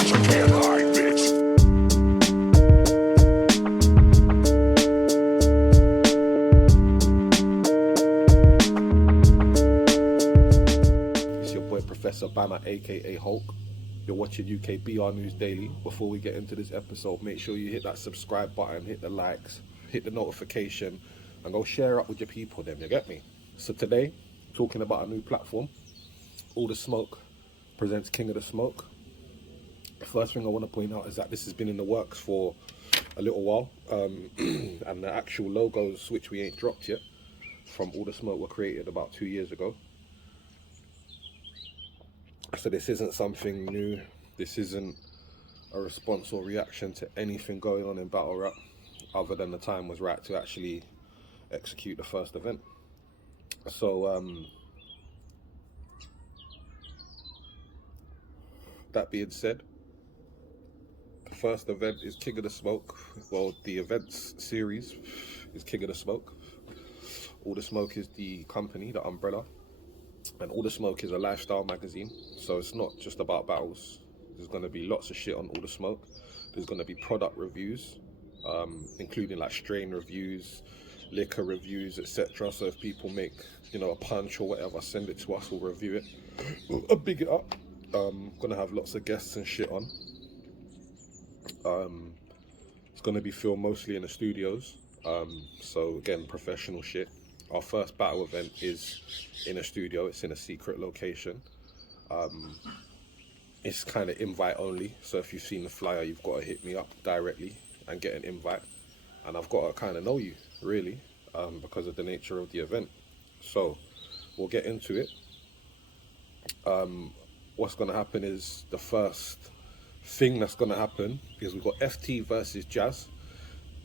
but you can't hide, bitch. It's your boy Professor Bama, aka Hulk. You're watching UKBR News Daily. Before we get into this episode, make sure you hit that subscribe button, hit the likes, hit the notification, and go share up with your people then, you get me? So today, talking about a new platform, All the Smoke presents King of the Smoke. The first thing I want to point out is that this has been in the works for a little while, and the actual logos, which we ain't dropped yet, from All the Smoke were created about 2 years ago. So this isn't something new. This isn't a response or reaction to anything going on in battle rap, other than the time was right to actually execute the first event. So that being said, the first event is King of the Smoke. Well, the events series is King of the Smoke. All the Smoke is the company, the umbrella. And All the Smoke is a lifestyle magazine, so it's not just about battles. There's going to be lots of shit on All the Smoke. There's going to be product reviews, including like strain reviews, liquor reviews, etc. So if people make, a punch or whatever, send it to us, we'll review it. I'll big it up. Gonna have lots of guests and shit on. It's going to be filmed mostly in the studios. So again, professional shit. Our first battle event is in a studio. It's in a secret location. It's kind of invite only. So if you've seen the flyer, you've got to hit me up directly and get an invite. And I've got to kind of know you, really, because of the nature of the event. So we'll get into it. What's going to happen is the first thing that's going to happen is we've got FT versus Jazz.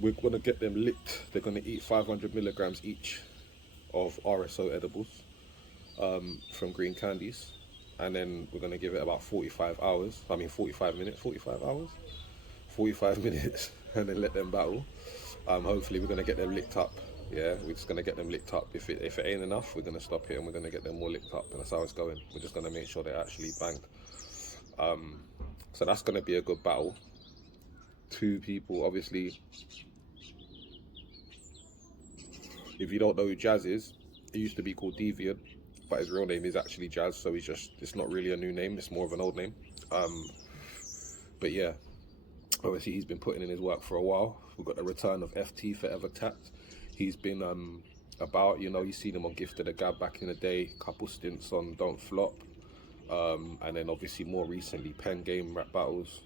We're going to get them licked. They're going to eat 500 milligrams each of RSO edibles from Green Candies, and then we're going to give it about 45 minutes and then let them battle. Hopefully we're going to get them licked up. Yeah, we're just going to get them licked up. If it ain't enough, we're going to stop here and we're going to get them more licked up, and that's how it's going. We're just going to make sure they're actually banged. So that's going to be a good battle. Two people, obviously. If you don't know who Jazz is, he used to be called Deviant, but his real name is actually Jazz, so it's not really a new name, it's more of an old name. But yeah, obviously he's been putting in his work for a while. We've got the return of FT, Forever Tapped. He's been about, you've seen him on Gifted a Gab back in the day, couple stints on Don't Flop, and then obviously more recently, Pen Game Rap Battles,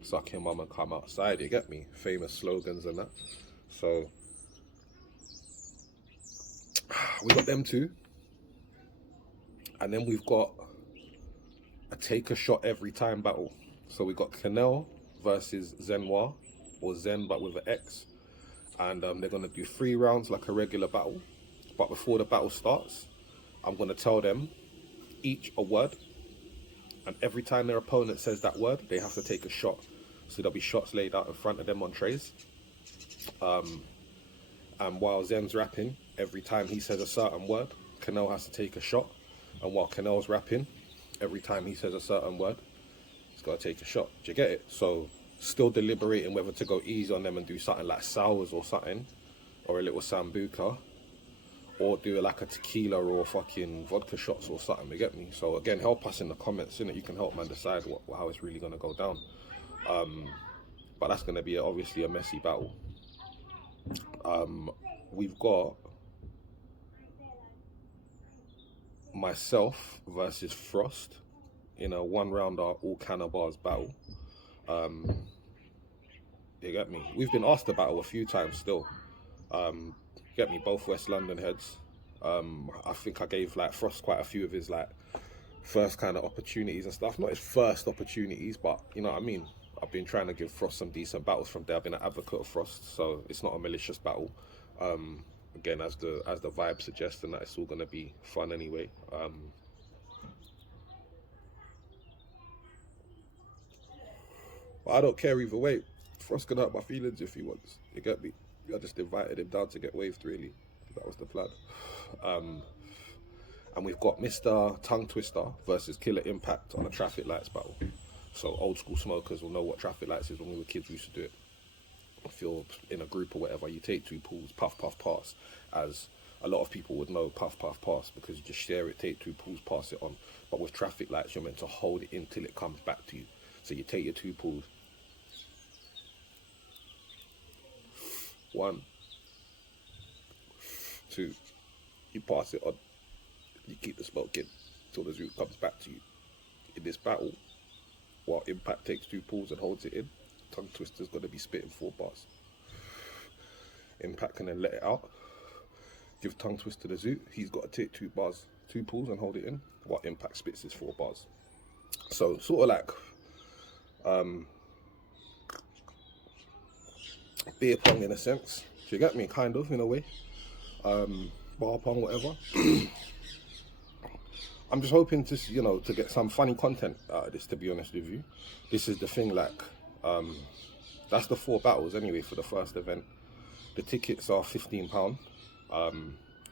Suck Your Mum and Come Outside, you get me? Famous slogans and that. So we got them two, and then we've got a take a shot every time battle. So we got Canel versus Zenoir, or Zen but with an X, and they're gonna do 3 rounds like a regular battle. But before the battle starts, I'm gonna tell them each a word, and every time their opponent says that word, they have to take a shot. So there'll be shots laid out in front of them on trays. And while Zen's rapping, every time he says a certain word, Canel has to take a shot. And while Canel's rapping, every time he says a certain word, he's got to take a shot. Do you get it? So still deliberating whether to go easy on them and do something like sours or something, or a little sambuca, or do like a tequila or fucking vodka shots or something, you get me? So again, help us in the comments, innit? You can help man decide how it's really going to go down. But that's going to be obviously a messy battle. We've got myself versus Frost in a 1-rounder all canna bars battle. You get me? We've been asked to battle a few times still. Get me? Both West London heads. I think I gave like Frost quite a few of his like first kind of opportunities and stuff. Not his first opportunities, but you know what I mean? I've been trying to give Frost some decent battles from there. I've been an advocate of Frost, so it's not a malicious battle. Again, as the vibe suggests, and that it's all going to be fun anyway. But I don't care either way. Frost can hurt my feelings if he wants. You get me? I just invited him down to get waved, really. That was the plan. And we've got Mr. Tongue Twister versus Killer Impact on a traffic lights battle. So old school smokers will know what traffic lights is. When we were kids, we used to do it. If you're in a group or whatever, you take 2 pulls, puff, puff, pass. As a lot of people would know, puff, puff, pass, because you just share it, take 2 pulls, pass it on. But with traffic lights, you're meant to hold it in till it comes back to you. So you take your 2 pulls. 1, 2, you pass it on. You keep the smoke in till the zoot comes back to you. In this battle, while Impact takes 2 pulls and holds it in, Tongue Twister's going to be spitting 4 bars. Impact can then let it out, give Tongue Twister the zoot. He's got to take 2 bars, 2 pulls and hold it in, while Impact spits his 4 bars. So sort of like beer pong in a sense. Do you get me? Kind of, in a way. Bar pong, whatever. I'm just hoping to, to get some funny content out of this, to be honest with you. This is the thing, like, that's the 4 battles anyway for the first event. The tickets are £15.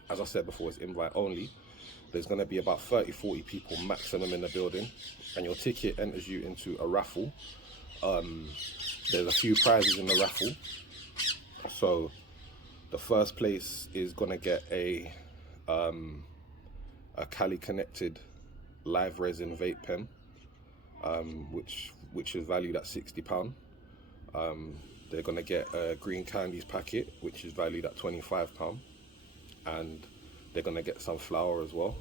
As I said before, it's invite only. There's going to be about 30-40 people maximum in the building, and your ticket enters you into a raffle. There's a few prizes in the raffle. So the first place is going to get a Cali Connected live resin vape pen, which is valued at £60. They're going to get a green candies packet, which is valued at £25, and they're going to get some flour as well.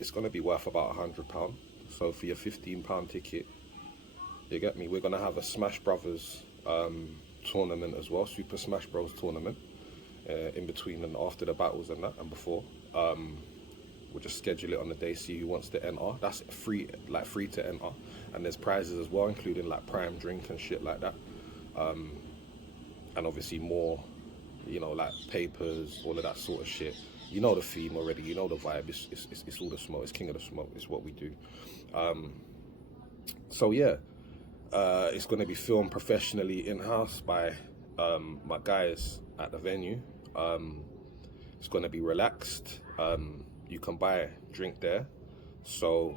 It's going to be worth about £100. So for your £15 ticket, you get me, we're going to have a Smash Brothers tournament as well, Super Smash Bros tournament, in between and after the battles and that, and before. We'll just schedule it on the day, see who wants to enter. That's free to enter, and there's prizes as well, including like prime drink and shit like that, and obviously more, like papers, all of that sort of shit. You know the theme already, you know the vibe. It's all the smoke. It's king of the smoke. It's what we do. So yeah, it's going to be filmed professionally in-house by my guys at the venue. It's going to be relaxed. You can buy a drink there, so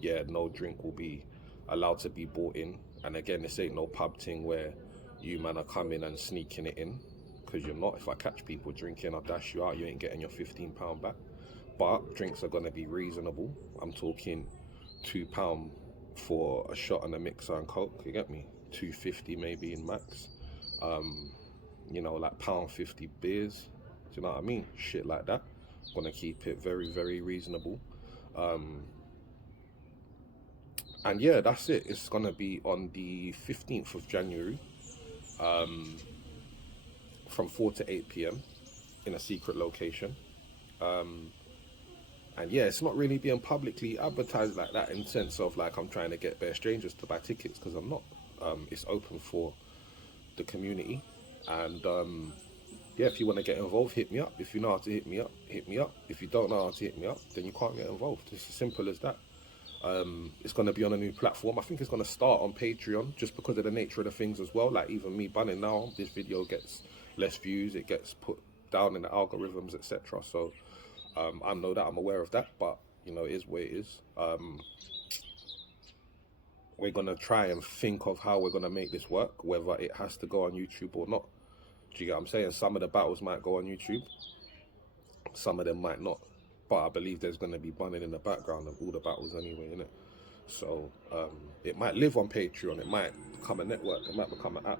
yeah, no drink will be allowed to be bought in. And again, this ain't no pub thing where you man are coming and sneaking it in, because you're not. If I catch people drinking, I'll dash you out. You ain't getting your £15 back. But drinks are going to be reasonable. I'm talking £2 for a shot and a mixer and coke, you get me? £2.50 maybe in max. Like £1.50 beers, do you know what I mean? Shit like that. Gonna keep it very, very reasonable. And yeah, that's it. It's gonna be on the 15th of January, from 4 to 8 p.m. in a secret location. And yeah, it's not really being publicly advertised like that, in sense of like I'm trying to get bare strangers to buy tickets, because I'm not. It's open for the community, and yeah, if you want to get involved, hit me up. If you know how to hit me up, hit me up. If you don't know how to hit me up, then you can't get involved. It's as simple as that. It's going to be on a new platform. I think it's going to start on Patreon, just because of the nature of the things as well. Like even me banning now, this video gets less views, it gets put down in the algorithms, etc. So I know that, I'm aware of that, but it is what it is. We're going to try and think of how we're going to make this work, whether it has to go on YouTube or not. Do you get what I'm saying? Some of the battles might go on YouTube, some of them might not. But I believe there's going to be bunning in the background of all the battles anyway, innit? So it might live on Patreon, it might become a network, it might become an app.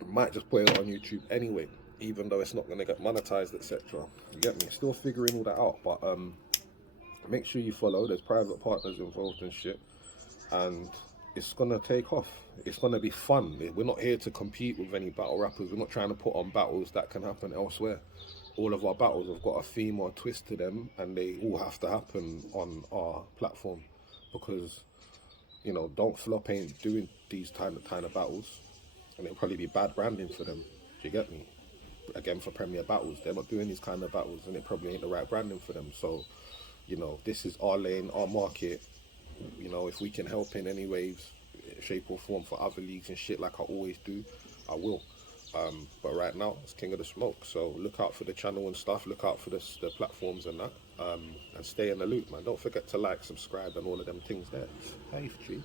It might just put it on YouTube anyway, even though it's not going to get monetized, etc. You get me? Still figuring all that out, but make sure you follow. There's private partners involved and shit, and it's gonna take off. It's gonna be fun. We're not here to compete with any battle rappers. We're not trying to put on battles that can happen elsewhere. All of our battles have got a theme or a twist to them, and they all have to happen on our platform, because Don't Flop ain't doing these kind of battles, and it'll probably be bad branding for them. Do you get me? Again, for Premier Battles, they're not doing these kind of battles, and it probably ain't the right branding for them. So this is our lane, our market. If we can help in any way, shape or form for other leagues and shit, like I always do, I will. But right now, it's King of the Smoke. So look out for the channel and stuff. Look out for the platforms and that. And stay in the loop, man. Don't forget to like, subscribe, and all of them things there. Hey, G.